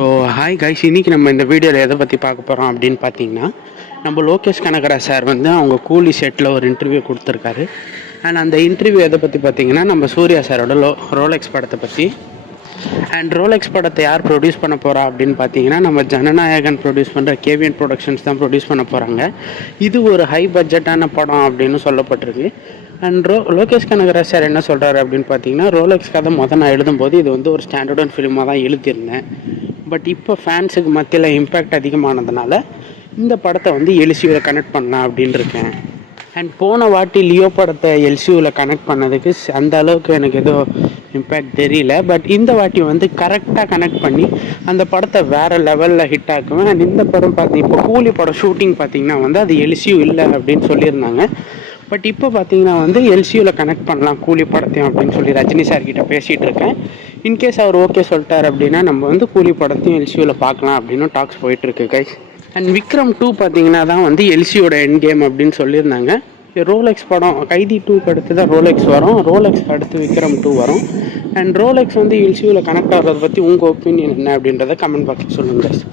So hi guys, இன்றைக்கி நம்ம இந்த வீடியோவில் எதை பற்றி பார்க்க போகிறோம் அப்படின்னு பார்த்தீங்கன்னா, நம்ம லோகேஷ் கனகராஜ் சார் வந்து அவங்க கூலி செட்டில் ஒரு இன்டர்வியூ கொடுத்துருக்காரு. அண்ட் அந்த இன்டர்வியூ எதை பற்றி பார்த்தீங்கன்னா, நம்ம சூர்யா சாரோட ரோலெக்ஸ் படத்தை பற்றி. அண்ட் ரோலெக்ஸ் படத்தை யார் ப்ரொடியூஸ் பண்ண போகிறா அப்படின்னு பார்த்தீங்கன்னா, நம்ம ஜனநாயகன் ப்ரொடியூஸ் பண்ணுற கேவிஎன் ப்ரொடக்ஷன்ஸ் தான் ப்ரொடியூஸ் பண்ண போகிறாங்க. இது ஒரு ஹை பட்ஜெட்டான படம் அப்படின்னு சொல்லப்பட்டிருக்கு. அண்ட் லோகேஷ் கனகராஜ் சார் என்ன சொல்கிறாரு அப்படின்னு பார்த்தீங்கன்னா, ரோலெக்ஸ் கதை நான் எழுதும்போது இது வந்து ஒரு ஸ்டாண்டர்டன் ஃபிலிமாக தான் எழுதியிருந்தேன். பட் இப்போ ஃபேன்ஸுக்கு மத்தியில் இம்பேக்ட் அதிகமானதுனால இந்த படத்தை வந்து எல்சியூவில் கனெக்ட் பண்ணலாம் அப்படின்னு இருக்கேன். அண்ட் போன வாட்டி லியோ படத்தை எல்சியூவில் கனெக்ட் பண்ணதுக்கு அந்த அளவுக்கு எனக்கு ஏதோ இம்பேக்ட் தெரியல. பட் இந்த வாட்டி வந்து கரெக்டாக கனெக்ட் பண்ணி அந்த படத்தை வேறு லெவலில் ஹிட் ஆக்குவேன். அண்ட் இந்த படம் இப்போ கூலி படம் ஷூட்டிங் பார்த்திங்கன்னா வந்து அது எல்சியூ இல்லை அப்படின்னு சொல்லியிருந்தாங்க. பட் இப்போ பார்த்தீங்கன்னா வந்து எல்சியூவில் கனெக்ட் பண்ணலாம் கூலி படத்தையும் அப்படின்னு சொல்லி ரஜினி சார்கிட்ட பேசிகிட்டு இருக்கேன். இன்கேஸ் அவர் ஓகே சொல்லிட்டார் அப்படின்னா நம்ம வந்து கூலி படத்தையும் எல்சியூவில் பார்க்கலாம் அப்படின்னு டாக்ஸ் போயிட்டுருக்கு கைஸ். அண்ட் விக்ரம் 2 பார்த்தீங்கன்னா தான் வந்து எல்சியோட எண்ட் கேம் அப்படின்னு சொல்லியிருந்தாங்க. ரோலெக்ஸ் படம் கைதி 2க்கு அடுத்து தான் ரோலெக்ஸ் வரும், ரோலெக்ஸ் அடுத்து விக்ரம் 2 வரும். அண்ட் ரோலெக்ஸ் வந்து எல்சியூவில் கனெக்ட் ஆகிறத பற்றி உங்கள் ஒப்பீனியன் என்ன அப்படின்றத கமெண்ட் பாக்ஸில் சொல்லுங்கள் கைஸ்.